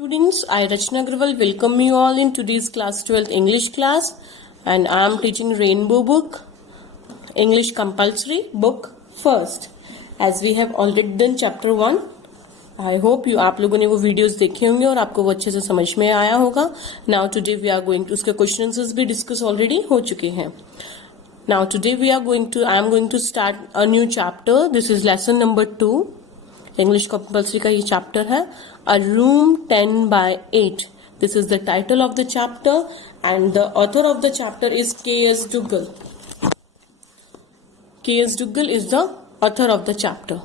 Students, I Rachna Agrawal welcome you all in today's class 12th English class, and I am teaching Rainbow book, English compulsory book first. As we have already done chapter 1, I hope you आप लोगों ने वो videos देखे होंगे और आपको वो अच्छे से समझ में आया होगा. Now today we are going to उसके क्वेश्चन आंसर्स भी डिस्कस ऑलरेडी हो चुके हैं. Now today I am going to start a new chapter. This is lesson number 2. English compulsory का ये चैप्टर है अ room 10/8. This is the title of the chapter and the author of the chapter is K.S. Duggal. K.S. Duggal is the author of the chapter.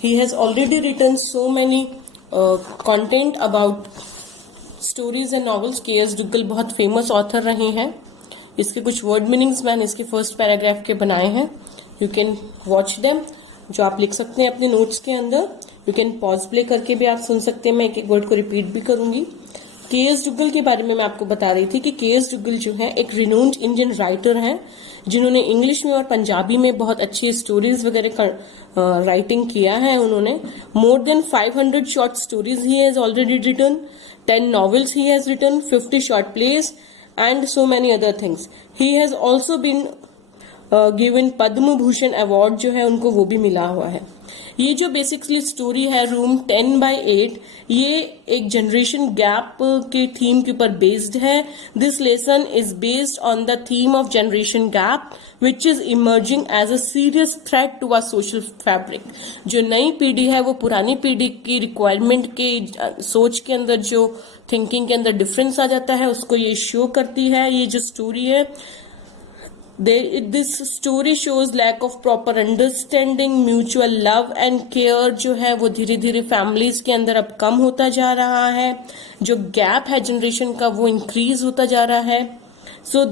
He has already written so many content about stories and novels. K.S. Duggal बहुत famous author रहे हैं. इसके कुछ word meanings मैंने इसके first paragraph के बनाए हैं. यू कैन वॉच देम, जो आप लिख सकते हैं अपने नोट्स के अंदर. यू कैन पॉज प्ले करके भी आप सुन सकते हैं. मैं एक एक वर्ड को रिपीट भी करूंगी. K.S. Duggal के बारे में मैं आपको बता रही थी कि K.S. Duggal जो है एक रिनोन्ड इंडियन राइटर हैं, जिन्होंने इंग्लिश में और पंजाबी में बहुत अच्छी स्टोरीज वगैरह राइटिंग किया है. उन्होंने more than 500 short stories he has already written, 10 novels he has written, 50 short plays and so many other things. He has also been given Padma Bhushan award जो है उनको वो भी मिला हुआ है. ये जो बेसिकली स्टोरी है रूम 10/8, ये एक जनरेशन गैप के थीम के ऊपर बेस्ड है. This lesson is based on the theme of generation gap which is emerging as a serious threat to our social fabric. जो नई पीढ़ी है वो पुरानी पीढ़ी की रिक्वायरमेंट के सोच के अंदर जो थिंकिंग के अंदर डिफरेंस आ जाता है उसको ये शो करती है. ये जो स्टोरी है, this story shows lack of proper understanding, mutual love and care जो है वो धीरे धीरे फैमिलीज के अंदर अब कम होता जा रहा है. जो गैप है जनरेशन का वो इंक्रीज होता जा रहा है. सो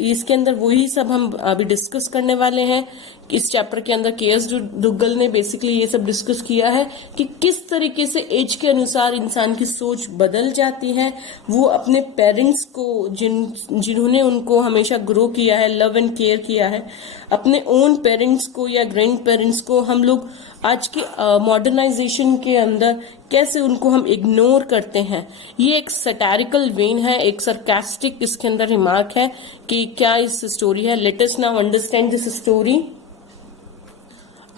इसके अंदर वही सब हम अभी डिस्कस करने वाले हैं. इस चैप्टर के अंदर K.S. Duggal ने बेसिकली ये सब डिस्कस किया है कि किस तरीके से एज के अनुसार इंसान की सोच बदल जाती है. वो अपने पेरेंट्स को जिन्होंने उनको हमेशा ग्रो किया है, लव एंड केयर किया है, अपने ओन पेरेंट्स को या ग्रैंड पेरेंट्स को हम लोग आज के मॉडर्नाइजेशन के अंदर कैसे उनको हम इग्नोर करते हैं. ये एक सटारिकल वेन है, एक सरकास्टिक इसके अंदर रिमार्क है कि क्या इस स्टोरी है. Let us now understand this story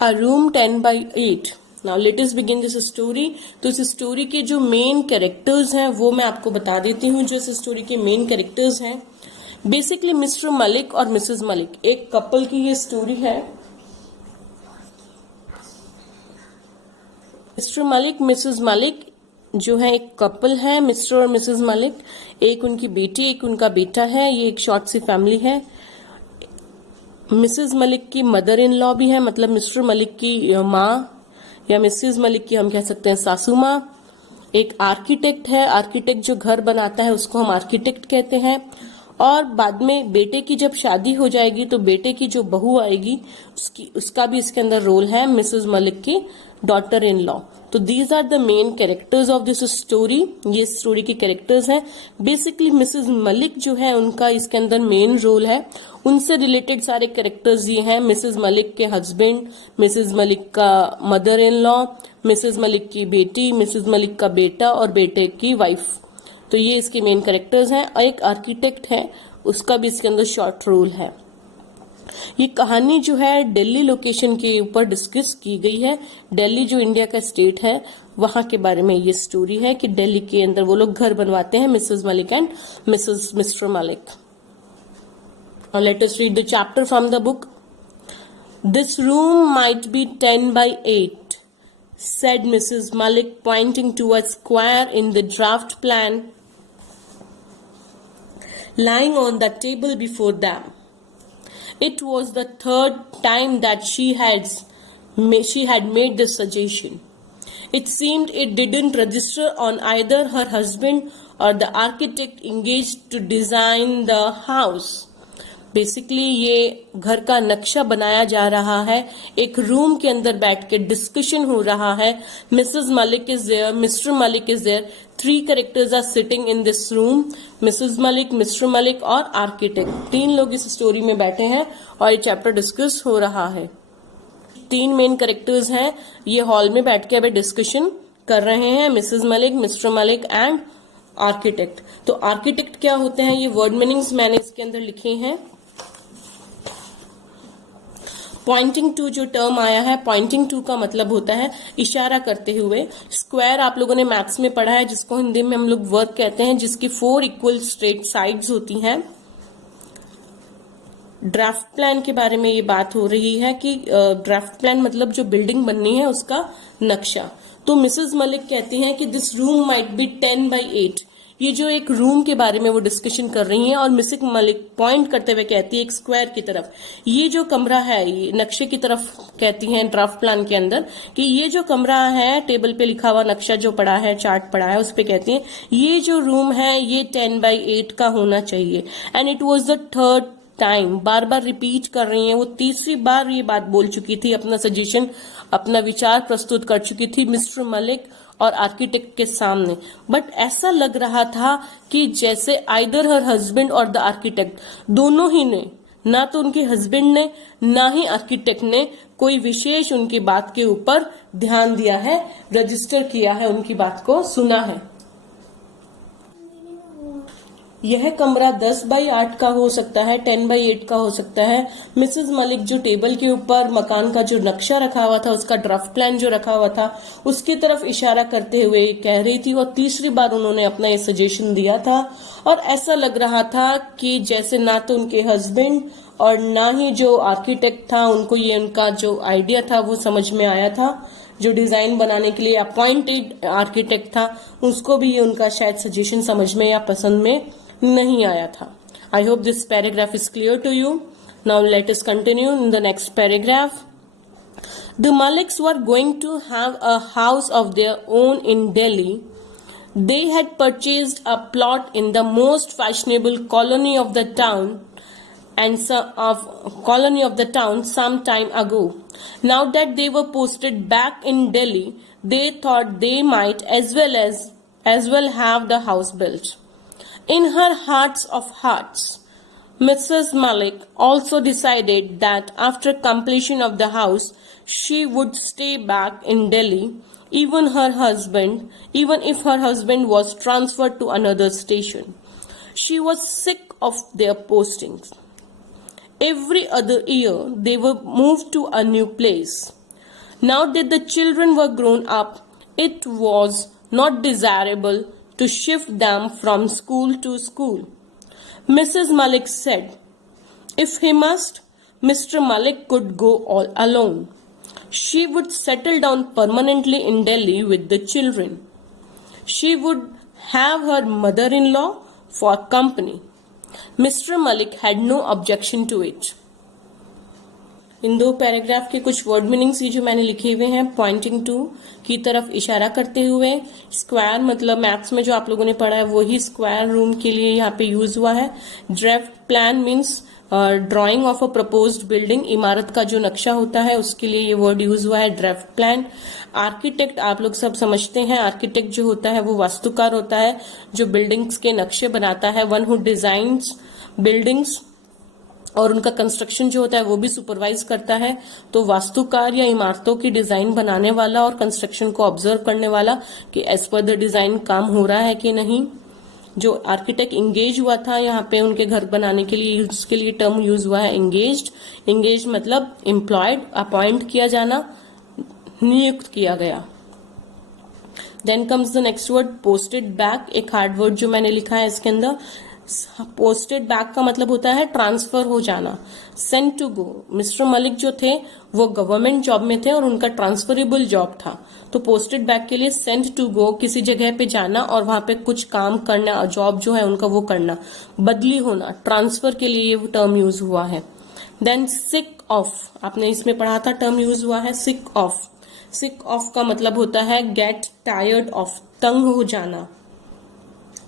A room 10/8. Now let us begin this story. तो इस स्टोरी के जो मेन कैरेक्टर्स हैं वो मैं आपको बता देती हूँ. जो इस स्टोरी के मेन कैरेक्टर्स हैं बेसिकली मिस्टर मलिक और मिसेस मलिक, एक कपल की ये स्टोरी है. मिस्टर मलिक, मिसेस मलिक जो है एक कपल है. मिस्टर और मिसेस मलिक, एक उनकी बेटी एक उनका बेटा है. ये एक शॉर्ट सी फैमिली है. मिसेस मलिक की मदर इन लॉ भी है, मतलब मिस्टर मलिक की माँ या मिसेस मलिक की हम कह सकते हैं सासू माँ. एक आर्किटेक्ट है. आर्किटेक्ट जो घर बनाता है उसको हम आर्किटेक्ट कहते हैं. और बाद में बेटे की जब शादी हो जाएगी तो बेटे की जो बहू आएगी उसका भी इसके अंदर रोल है, मिसेस मलिक की डॉटर इन लॉ. तो these are the main characters of this story. ये स्टोरी के कैरेक्टर्स हैं. बेसिकली मिसेस मलिक जो है उनका इसके अंदर मेन रोल है. उनसे रिलेटेड सारे कैरेक्टर्स ये हैं. मिसेस मलिक के हस्बैंड, मिसेस मलिक का mother in law, Mrs Malik की बेटी, मिसेस मलिक का बेटा और बेटे की वाइफ. तो ये इसके मेन कैरेक्टर्स हैं. एक आर्किटेक्ट है, उसका भी इसके अंदर शॉर्ट रोल है. ये कहानी जो है दिल्ली लोकेशन के ऊपर डिस्कस की गई है. दिल्ली जो इंडिया का स्टेट है वहां के बारे में ये स्टोरी है कि दिल्ली के अंदर वो लोग घर बनवाते हैं, Mrs Malik and mister Malik. Let us read the chapter from the book. This room might be 10/8, said Mrs. Malik, pointing to a square in the draft plan lying on the table before them. It was the third time that she had made this suggestion. It seemed it didn't register on either her husband or the architect engaged to design the house. Basically ये घर का नक्शा बनाया जा रहा है. एक room के अंदर बैठ के डिस्कशन हो रहा है. Mrs Malik is there, Mr Malik is there. 3 characters are sitting in this room. Mrs Malik, Mr Malik और आर्किटेक्ट, 3 लोग इस स्टोरी में बैठे हैं और ये चैप्टर डिस्कस हो रहा है. 3 मेन कैरेक्टर्स हैं. ये हॉल में बैठ के अभी डिस्कशन कर रहे हैं Mrs Malik, Mr Malik and architect. तो आर्किटेक्ट क्या होते हैं, ये वर्ड मीनिंग्स मैंने इसके अंदर लिखे हैं। पॉइंटिंग टू जो टर्म आया है, पॉइंटिंग टू का मतलब होता है इशारा करते हुए। स्क्वायर आप लोगों ने मैथ्स में पढ़ा है, जिसको हिंदी में हम लोग वर्ग कहते हैं, जिसकी 4 इक्वल स्ट्रेट साइड्स होती हैं। ड्राफ्ट प्लान के बारे में ये बात हो रही है कि ड्राफ्ट प्लान मतलब जो बिल्डिंग बननी है उसका नक्शा। तो मिसेस मलिक कहती हैं कि this room might be 10x8। ये जो एक रूम के बारे में वो डिस्कशन कर रही हैं, और मिसेस मलिक पॉइंट करते हुए कहती है एक स्क्वायर की तरफ। ये जो कमरा है, ये नक्शे की तरफ कहती हैं ड्राफ्ट प्लान के अंदर कि ये जो कमरा है, टेबल पे लिखा हुआ नक्शा जो पड़ा है, चार्ट पड़ा है, उस पे कहती हैं ये जो रूम है ये 10x8 का होना चाहिए। And it was the third time, bar bar repeat कर रही हैं, वो तीसरी बार ये बात बोल चुकी थी, अपना सजेशन, अपना विचार प्रस्तुत कर चुकी थी मिस्टर मलिक और आर्किटेक्ट के सामने। बट ऐसा लग रहा था कि जैसे आइदर हर हस्बैंड और द आर्किटेक्ट, दोनों ही ने, ना तो उनके हस्बैंड ने ना ही आर्किटेक्ट ने कोई विशेष उनकी बात के ऊपर ध्यान दिया है, रजिस्टर किया है, उनकी बात को सुना है। यह कमरा 10x8 का हो सकता है, 10x8 का हो सकता है। मिसेस मलिक जो टेबल के ऊपर मकान का जो नक्शा रखा हुआ था, उसका ड्राफ्ट प्लान जो रखा हुआ था, उसकी तरफ इशारा करते हुए कह रही थी, और तीसरी बार उन्होंने अपना ये सजेशन दिया था। और ऐसा लग रहा था कि जैसे ना तो उनके हस्बैंड और ना ही जो आर्किटेक्ट था, उनको ये उनका जो आइडिया था वो समझ में आया था। जो डिजाइन बनाने के लिए अपॉइंटेड आर्किटेक्ट था, उसको भी ये उनका शायद सजेशन समझ में या पसंद में नहीं आया था। I hope this paragraph is clear to you. Now let us continue in the next paragraph. The Maliks were going to have a house of their own in Delhi. They had purchased a plot in the most fashionable colony of the town some time ago. Now that they were posted back in Delhi, they thought they might as well have the house built. In her hearts of hearts, Mrs. Malik also decided that after completion of the house, she would stay back in Delhi, even if her husband was transferred to another station. She was sick of their postings. Every other year, they were moved to a new place. Now that the children were grown up, it was not desirable to shift them from school to school. Mrs. Malik said, if he must, Mr. Malik could go all alone. She would settle down permanently in Delhi with the children. She would have her mother-in-law for company. Mr. Malik had no objection to it. In 2 paragraph के कुछ word meanings ये जो मैंने लिखे हुए हैं, pointing to की तरफ इशारा करते हुए। स्क्वायर मतलब मैथ्स में जो आप लोगों ने पढ़ा है वही स्क्वायर रूम के लिए यहाँ पे यूज हुआ है। Draft plan means drying of a proposed building, इमारत का जो नक्शा होता है उसके लिए ये वर्ड यूज हुआ है, ड्राफ्ट प्लान। आर्किटेक्ट आप लोग सब समझते हैं, आर्किटेक्ट जो होता है वो वास्तुकार होता है, जो बिल्डिंग्स के नक्शे बनाता है, वन हु डिजाइन्स बिल्डिंग्स, और उनका कंस्ट्रक्शन जो होता है वो भी सुपरवाइज करता है। तो वास्तुकार या इमारतों की डिजाइन बनाने वाला और कंस्ट्रक्शन को ऑब्जर्व करने वाला कि एज पर द डिजाइन काम हो रहा है कि नहीं। जो आर्किटेक्ट इंगेज हुआ था यहाँ पे उनके घर बनाने के लिए, उसके लिए टर्म यूज हुआ है एंगेज्ड। एंगेज मतलब एम्प्लॉयड, अपॉइंट किया जाना, नियुक्त किया गया। Then comes the next word posted back, एक हार्ड वर्ड जो मैंने लिखा है इसके अंदर। पोस्टेड बैक का मतलब होता है ट्रांसफर हो जाना। Sent to go, Mr Malik जो थे वो गवर्नमेंट जॉब में थे और उनका ट्रांसफरेबल जॉब था, तो पोस्टेड बैक के लिए सेंट टू गो, किसी जगह पे जाना और वहां पे कुछ काम करना, जॉब जो है उनका वो करना, बदली होना, ट्रांसफर के लिए ये टर्म यूज हुआ है। देन सिक ऑफ, आपने इसमें पढ़ा था, टर्म यूज हुआ है सिक ऑफ। सिक ऑफ का मतलब होता है गेट टायर्ड ऑफ, तंग हो जाना।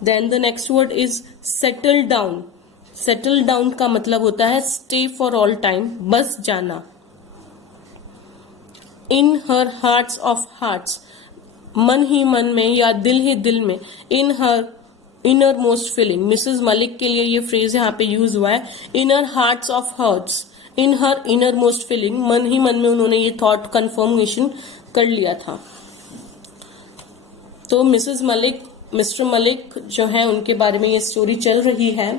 Then the next word is settle down. Settle down का मतलब होता है stay for all time, बस जाना। In her hearts of hearts, मन ही मन में या दिल ही दिल में। In her innermost feeling, Mrs Malik के लिए ये फ्रेज यहाँ पे यूज हुआ है। Inner hearts of hearts, in her innermost feeling, मन ही मन में उन्होंने ये थॉट कंफर्मेशन कर लिया था। तो मिसेस मलिक, मिस्टर मलिक जो है उनके बारे में ये स्टोरी चल रही है।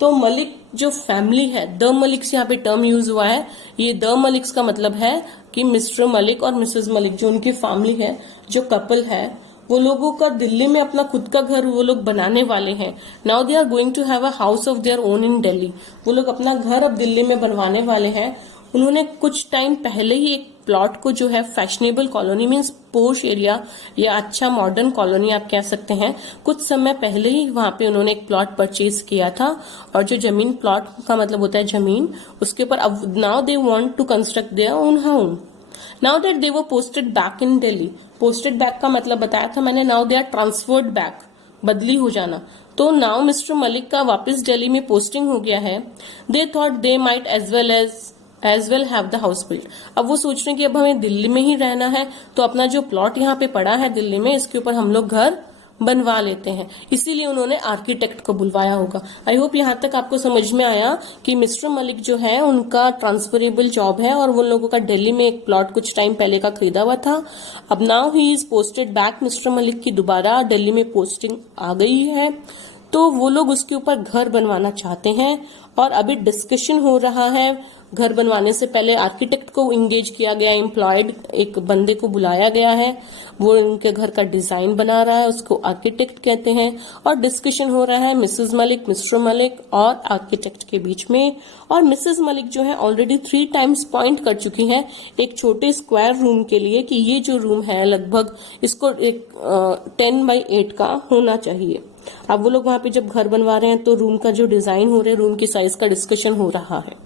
तो मलिक जो फैमिली है, द मलिक से यहाँ पे टर्म यूज हुआ है। ये द मलिक्स का मतलब है कि मिस्टर मलिक और मिसेस मलिक जो उनकी फैमिली है, जो कपल है, वो लोगों का दिल्ली में अपना खुद का घर वो लोग बनाने वाले हैं। Now they are going to have a house of their own in Delhi. वो लोग अपना घर अब दिल्ली में बनवाने वाले हैं। उन्होंने कुछ टाइम पहले ही एक प्लॉट को जो है फैशनेबल कॉलोनी मीन्स पोश एरिया या अच्छा मॉडर्न कॉलोनी आप कह सकते हैं, कुछ समय पहले ही वहां पे उन्होंने एक प्लॉट परचेज किया था। और जो जमीन, प्लॉट का मतलब होता है जमीन, उसके ऊपर अब now they want to construct their own house. Now that they were posted back in Delhi. Posted back का मतलब बताया था मैंने, now they are transferred back, बदली हो जाना। तो नाउ मिस्टर मलिक का वापस दिल्ली में पोस्टिंग हो गया है। They thought they might as well have the house build. अब वो सोच रहे हैं कि अब हमें दिल्ली में ही रहना है, तो अपना जो प्लॉट यहाँ पे पड़ा है दिल्ली में, इसके ऊपर हम लोग घर बनवा लेते हैं। इसीलिए उन्होंने आर्किटेक्ट को बुलवाया होगा। आई होप यहाँ तक आपको समझ में आया कि मिस्टर मलिक जो है उनका ट्रांसफरेबल जॉब है और वो लोगों का दिल्ली में एक प्लॉट कुछ टाइम पहले का खरीदा हुआ था। अब now he is posted back. Mister Malik की दोबारा दिल्ली में पोस्टिंग आ गई है, तो वो लोग उसके ऊपर घर बनवाना चाहते हैं और अभी डिस्कशन हो रहा है। घर बनवाने से पहले आर्किटेक्ट को इंगेज किया गया, एम्प्लॉयड एक बंदे को बुलाया गया है, वो उनके घर का डिजाइन बना रहा है, उसको आर्किटेक्ट कहते हैं। और डिस्कशन हो रहा है मिसेस मलिक, मिस्टर मलिक और आर्किटेक्ट के बीच में। और मिसेस मलिक जो है ऑलरेडी 3 टाइम्स पॉइंट कर चुकी हैं एक छोटे स्क्वायर रूम के लिए कि ये जो रूम है लगभग इसको एक 10x8 का होना चाहिए। अब वो लोग वहां पे जब घर बनवा रहे हैं तो रूम का जो डिजाइन हो रहा है, रूम की साइज का डिस्कशन हो रहा है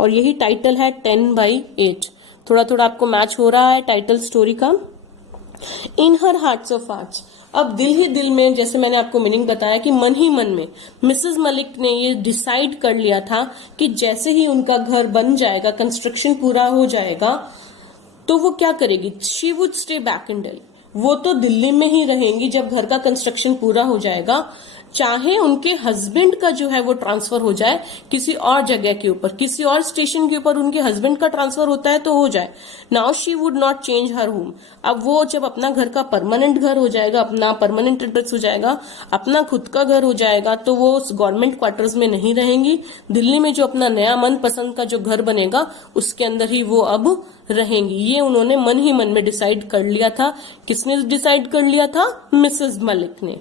और यही टाइटल है 10x8। थोड़ा थोड़ा आपको मैच हो रहा है टाइटल स्टोरी का। इन हर हार्ट्स ऑफ हार्ट्स, अब दिल ही दिल में, जैसे मैंने आपको मीनिंग बताया कि मन ही मन में मिसेस मलिक ने ये डिसाइड कर लिया था कि जैसे ही उनका घर बन जाएगा, कंस्ट्रक्शन पूरा हो जाएगा, तो वो क्या करेगी, she would stay back in Delhi. वो तो दिल्ली में ही रहेंगी जब घर का कंस्ट्रक्शन पूरा हो जाएगा, चाहे उनके हस्बैंड का जो है वो ट्रांसफर हो जाए किसी और जगह के ऊपर, किसी और स्टेशन के ऊपर उनके हस्बैंड का ट्रांसफर होता है तो हो जाए। Now she would not change her home. अब वो जब अपना घर का परमानेंट घर हो जाएगा, अपना परमानेंट एड्रेस हो जाएगा, अपना खुद का घर हो जाएगा, तो वो उस गवर्नमेंट क्वार्टर्स में नहीं रहेंगी। दिल्ली में जो अपना नया मन पसंद का जो घर बनेगा उसके अंदर ही वो अब रहेंगी। ये उन्होंने मन ही मन में डिसाइड कर लिया था। किसने डिसाइड कर लिया था? मिसेस मलिक ने।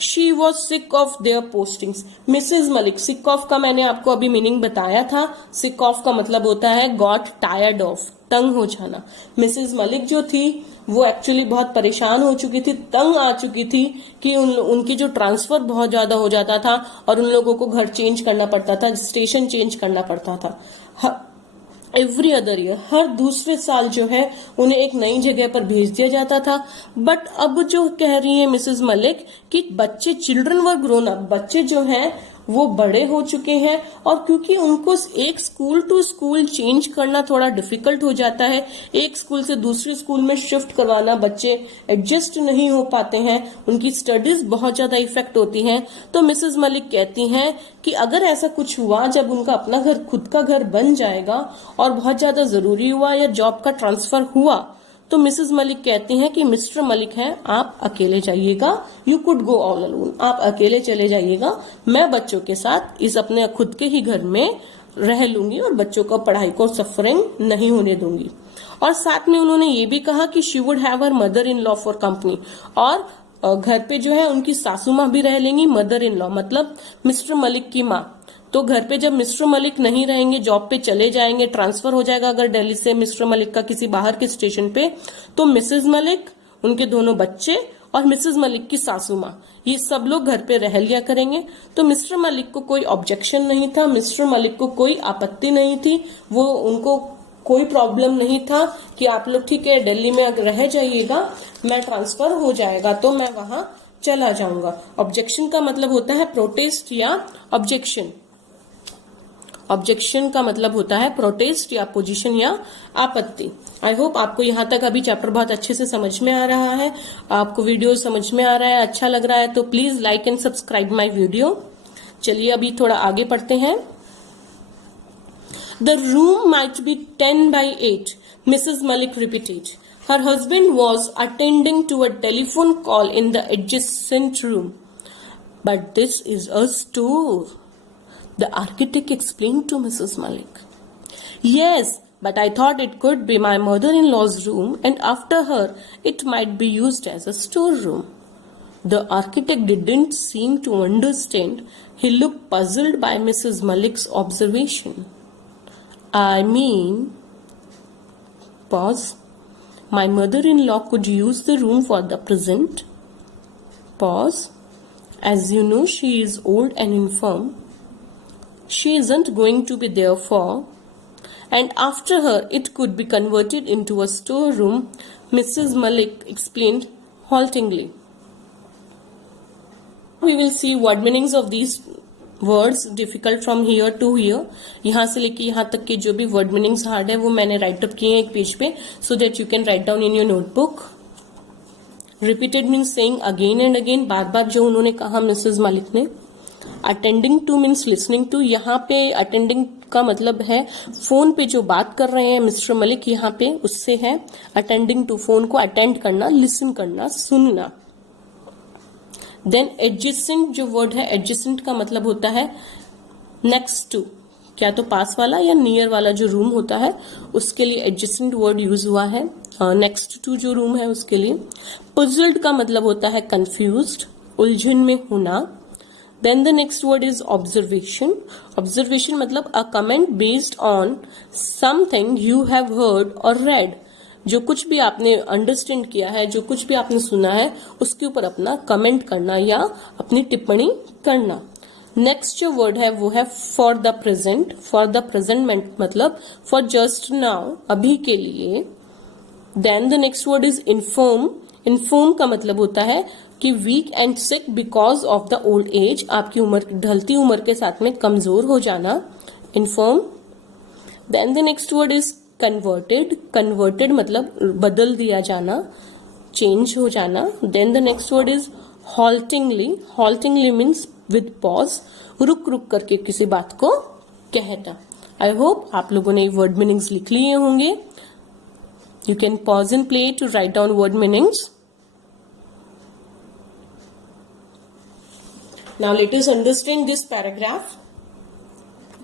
She was sick of their postings. Mrs Malik, sick of का मैंने आपको अभी मीनिंग बताया था। सिक ऑफ का मतलब होता है गॉट टायर्ड ऑफ, तंग हो जाना। मिसेज मलिक जो थी वो एक्चुअली बहुत परेशान हो चुकी थी, तंग आ चुकी थी कि उनकी जो ट्रांसफर बहुत ज्यादा हो जाता था और उन लोगों को घर चेंज करना पड़ता था, स्टेशन चेंज करना पड़ता था। एवरी अदर ईयर, हर दूसरे साल जो है उन्हें एक नई जगह पर भेज दिया जाता था। बट अब जो कह रही है मिसेस मलिक कि बच्चे, चिल्ड्रन वर ग्रोन अप, बच्चे जो हैं वो बड़े हो चुके हैं और क्योंकि उनको एक स्कूल टू स्कूल चेंज करना थोड़ा डिफिकल्ट हो जाता है, एक स्कूल से दूसरे स्कूल में शिफ्ट करवाना, बच्चे एडजस्ट नहीं हो पाते हैं, उनकी स्टडीज बहुत ज्यादा इफेक्ट होती हैं। तो मिसेस मलिक कहती हैं कि अगर ऐसा कुछ हुआ, जब उनका अपना घर, खुद का घर बन जाएगा और बहुत ज्यादा जरूरी हुआ या जॉब का ट्रांसफर हुआ, तो मिसेस मलिक कहती हैं कि मिस्टर मलिक हैं, आप अकेले जाइएगा, you could go all alone, आप अकेले चले जाइएगा, मैं बच्चों के साथ इस अपने खुद के ही घर में रह लूंगी और बच्चों को पढ़ाई को सफरिंग नहीं होने दूंगी। और साथ में उन्होंने ये भी कहा कि she would have her mother in law for company, और घर पे जो है उनकी सासू माँ भी रह लेंगी। मदर इन लॉ मतलब मिस्टर मलिक की माँ। तो घर पे जब मिस्टर मलिक नहीं रहेंगे, जॉब पे चले जाएंगे, ट्रांसफर हो जाएगा अगर दिल्ली से मिस्टर मलिक का किसी बाहर के स्टेशन पे, तो मिसेस मलिक, उनके दोनों बच्चे और मिसेस मलिक की सासू माँ, ये सब लोग घर पे रह लिया करेंगे। तो मिस्टर मलिक को कोई ऑब्जेक्शन नहीं था, मिस्टर मलिक को कोई आपत्ति नहीं थी, वो उनको कोई प्रॉब्लम नहीं था कि आप लोग ठीक है दिल्ली में अगर रह जाइएगा, मैं ट्रांसफर हो जाएगा तो मैं वहां चला जाऊंगा। ऑब्जेक्शन का मतलब होता है प्रोटेस्ट या ऑब्जेक्शन। ऑब्जेक्शन का मतलब होता है प्रोटेस्ट या पोजीशन या आपत्ति। आई होप आपको यहाँ तक अभी चैप्टर बहुत अच्छे से समझ में आ रहा है, आपको वीडियो समझ में आ रहा है, अच्छा लग रहा है तो please like and subscribe my video. चलिए अभी थोड़ा आगे पढ़ते हैं। The room might be 10x8, Mrs Malik repeated. Her husband was attending to a telephone call in the adjacent room. But this is a store, the architect explained to Mrs. Malik. Yes, but I thought it could be my mother-in-law's room, and after her, it might be used as a storeroom. The architect didn't seem to understand. He looked puzzled by Mrs. Malik's observation. I mean, pause. My mother-in-law could use the room for the present. Pause. As you know, she is old and infirm. She isn't going to be there for. And after her, it could be converted into a storeroom, Mrs. Malik explained haltingly. We will see word meanings of these words difficult from here to here. यहाँ से लेके यहाँ तक के जो भी word meanings hard है वो मैंने write up किए हैं एक पेज पे, so that you can write down in your notebook. Repeated means saying again and again, बार बार जो उन्होंने कहा मिसेस मालिक ने. Attending to means listening to. यहाँ पे attending का मतलब है फोन पे जो बात कर रहे हैं मिस्टर मलिक, यहाँ पे उससे है attending to, फोन को attend करना, listen करना, सुनना. देन एडजेसेंट जो वर्ड है, एडजेसेंट का मतलब होता है नेक्स्ट टू, क्या तो पास वाला या नियर वाला जो रूम होता है उसके लिए एडजेसेंट वर्ड यूज हुआ है. नेक्स्ट टू जो रूम है उसके लिए. पजल्ड का मतलब होता है कंफ्यूज्ड, उलझन में होना. Then the next word is observation. Observation मतलब a comment based on something you have heard और रेड. जो कुछ भी आपने अंडरस्टैंड किया है, जो कुछ भी आपने सुना है, उसके ऊपर अपना कमेंट करना या अपनी टिप्पणी करना. नेक्स्ट जो वर्ड है वो है for the present. For the present मतलब फॉर जस्ट नाउ, अभी के लिए. Then the next word is inform. Inform का मतलब होता है कि weak and sick because of the old age, आपकी उम्र, ढलती उम्र के साथ में कमजोर हो जाना. Infirm. Then the next word is converted. Converted मतलब बदल दिया जाना, चेंज हो जाना. Then the next word is haltingly. Haltingly means with pause, रुक रुक करके किसी बात को कहता. आई होप आप लोगों ने वर्ड मीनिंग्स लिख लिए होंगे. You can pause and play to write down word meanings. Now let us understand this paragraph.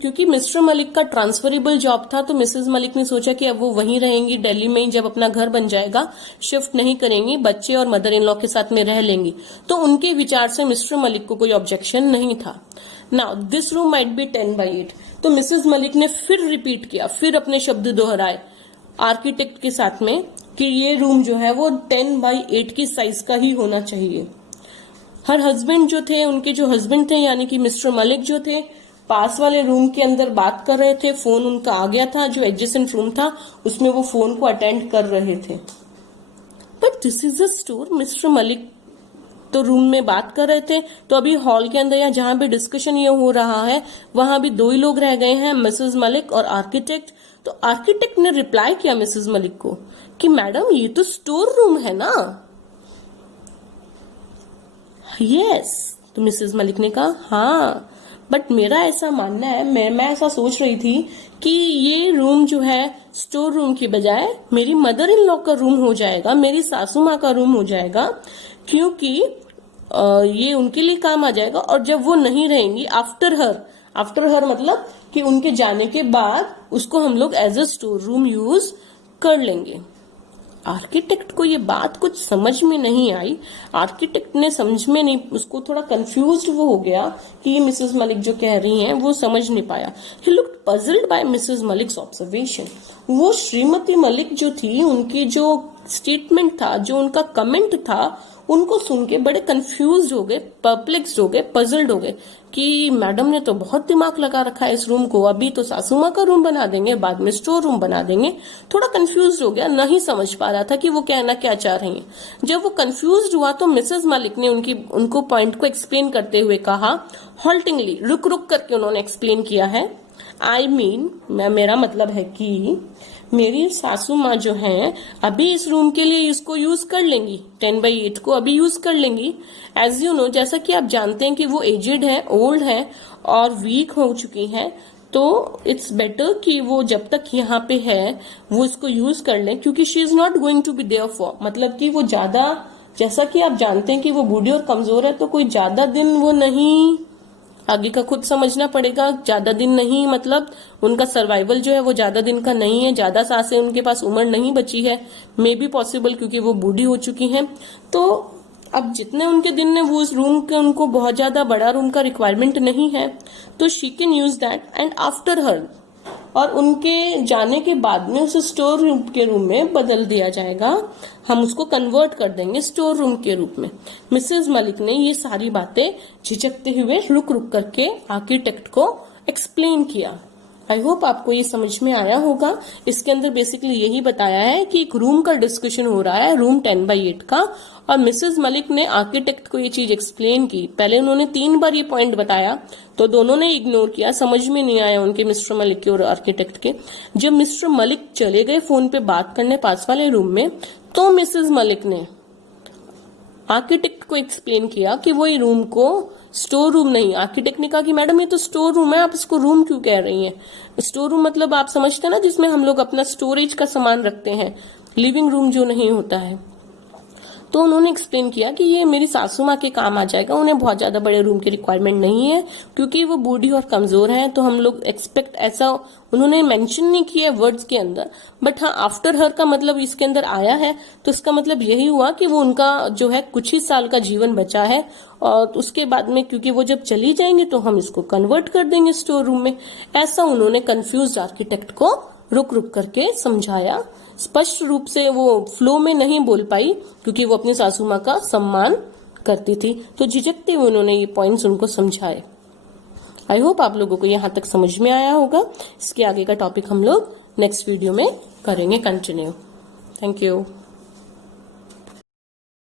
क्योंकि मिस्टर मलिक का ट्रांसफरेबल जॉब था तो मिसेस मलिक ने सोचा कि अब वो वहीं रहेंगी दिल्ली में ही, जब अपना घर बन जाएगा शिफ्ट नहीं करेंगी, बच्चे और मदर इन लॉ के साथ में रह लेंगी. तो उनके विचार से मिस्टर मलिक को कोई ऑब्जेक्शन नहीं था. Now this room might be 10/8. तो मिसेस मलिक ने फिर रिपीट किया, फिर अपने शब्द दोहराए आर्किटेक्ट के साथ में कि ये रूम जो है वो 10/8 की साइज का ही होना चाहिए. हर हस्बैंड जो थे, उनके जो हस्बैंड थे यानी कि मिस्टर मलिक जो थे, पास वाले रूम के अंदर बात कर रहे थे. फोन उनका आ गया था, जो एडजेसेंट रूम था उसमें वो फोन को अटेंड कर रहे थे. But this is a store. Mister Malik तो रूम में बात कर रहे थे, तो अभी हॉल के अंदर या जहां भी डिस्कशन ये हो रहा है वहां भी दो ही लोग रह गए हैं, मिसेस मलिक और आर्किटेक्ट. तो आर्किटेक्ट ने रिप्लाई किया मिसेस मलिक को कि मैडम ये तो स्टोर रूम है ना. यस. तो मिसेस मलिक ने कहा हाँ, बट मेरा ऐसा मानना है, मैं ऐसा सोच रही थी कि ये रूम जो है स्टोर रूम की बजाय मेरी मदर इन लॉ का रूम हो जाएगा, मेरी सासू माँ का रूम हो जाएगा, क्योंकि ये उनके लिए काम आ जाएगा. और जब वो नहीं रहेंगी, आफ्टर हर मतलब कि उनके जाने के बाद उसको हम लोग as a store room use कर लेंगे. आर्किटेक्ट को ये बात कुछ समझ में नहीं आई. आर्किटेक्ट ने समझ में नहीं, उसको थोड़ा कंफ्यूज्ड वो हो गया कि ये मिसेस मलिक जो कह रही हैं वो समझ नहीं पाया. He looked puzzled by Mrs Malik's observation. वो श्रीमती मलिक जो थी, उनकी जो स्टेटमेंट था, जो उनका कमेंट था, उनको सुन के बड़े कंफ्यूज हो गए, परप्लेक्स्ड हो गए, पजल्ड हो गए कि मैडम ने तो बहुत दिमाग लगा रखा है इस रूम को. अभी तो सासू माँ का रूम बना देंगे, बाद में स्टोर रूम बना देंगे. थोड़ा कंफ्यूज हो गया, नहीं समझ पा रहा था कि वो कहना क्या चाह रही हैं. जब वो कंफ्यूज हुआ तो मिसेस मलिक ने उनको पॉइंट को एक्सप्लेन करते हुए कहा, हॉल्टिंगली, रुक रुक करके उन्होंने एक्सप्लेन किया है. आई मीन, मेरा मतलब है कि मेरी सासू माँ जो हैं अभी इस रूम के लिए इसको यूज कर लेंगी, 10/8 को अभी यूज कर लेंगी. एज यू नो, जैसा कि आप जानते हैं कि वो एजेड है, ओल्ड है और वीक हो चुकी हैं. तो इट्स बेटर कि वो जब तक यहाँ पे है वो इसको यूज कर लें, क्योंकि she is not going to be there for, मतलब कि वो ज्यादा, जैसा कि आप जानते हैं कि वो बूढ़ी और कमजोर है, तो कोई ज्यादा दिन वो नहीं, आगे का खुद समझना पड़ेगा, ज्यादा दिन नहीं, मतलब उनका सर्वाइवल जो है वो ज्यादा दिन का नहीं है, ज्यादा सांसें उनके पास उम्र नहीं बची है, मे बी पॉसिबल क्योंकि वो बूढ़ी हो चुकी हैं। तो अब जितने उनके दिन है वो उस रूम के, उनको बहुत ज्यादा बड़ा रूम का रिक्वायरमेंट नहीं है, तो she can use that and after her, और उनके जाने के बाद में उसे स्टोर रूम के रूम में बदल दिया जाएगा, हम उसको कन्वर्ट कर देंगे स्टोर रूम के रूप में। मिसेस मलिक ने ये सारी बातें झिझकते हुए रुक रुक करके आर्किटेक्ट को एक्सप्लेन किया। आई होप आपको ये समझ में आया होगा। इसके अंदर बेसिकली यही बताया है कि एक रूम का डिस्कशन हो रहा है, रूम 10/8 का, और मिसेस मलिक ने आर्किटेक्ट को ये चीज एक्सप्लेन की। पहले उन्होंने 3 बार ये पॉइंट बताया तो दोनों ने इग्नोर किया, समझ में नहीं आया उनके, मिस्टर मलिक के और आर्किटेक्ट के। जब मिस्टर मलिक चले गए फोन पे बात करने पास वाले रूम में, तो मिसेस मलिक ने आर्किटेक्ट को एक्सप्लेन किया कि वो ये रूम को स्टोर रूम नहीं, आर्किटेक्ट ने कहा कि मैडम ये तो स्टोर रूम है, आप इसको रूम क्यों कह रही हैं? स्टोर रूम मतलब आप समझते हैं ना, जिसमें हम लोग अपना स्टोरेज का सामान रखते हैं, लिविंग रूम जो नहीं होता है। तो उन्होंने एक्सप्लेन किया कि ये मेरी सासू माँ के काम आ जाएगा, उन्हें बहुत ज्यादा बड़े रूम की रिक्वायरमेंट नहीं है क्योंकि वो बूढ़ी और कमजोर हैं, तो हम लोग एक्सपेक्ट, ऐसा उन्होंने मेंशन नहीं किया वर्ड्स के अंदर, बट हाँ आफ्टर हर का मतलब इसके अंदर आया है, तो इसका मतलब यही हुआ कि वो उनका जो है कुछ ही साल का जीवन बचा है, और उसके बाद में क्योंकि वो जब चली जाएंगे तो हम इसको कन्वर्ट कर देंगे स्टोर रूम में। ऐसा उन्होंने कंफ्यूज आर्किटेक्ट को रुक रुक करके समझाया। स्पष्ट रूप से वो फ्लो में नहीं बोल पाई क्योंकि वो अपनी सासू माँ का सम्मान करती थी, तो झिझकते हुए उन्होंने ये पॉइंट्स उनको समझाए। आई होप आप लोगों को यहाँ तक समझ में आया होगा। इसके आगे का टॉपिक हम लोग नेक्स्ट वीडियो में करेंगे कंटिन्यू। Thank you.